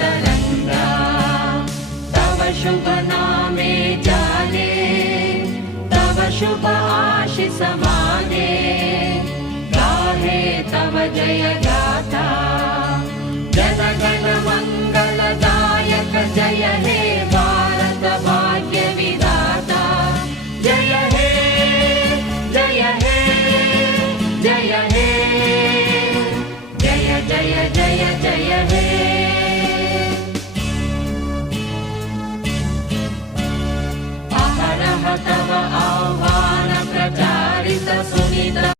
तरंगा। तव शुभ नामे जाने, तव शुभ आशीष माने, गाहे तव जय गाथा। जन गण मंगलदायक जय हे भारत भाग्य विधाता। जय हे जय हे जय हे, जय जय जय जय हे। अहरह तव आह्वान प्रचारित सुनित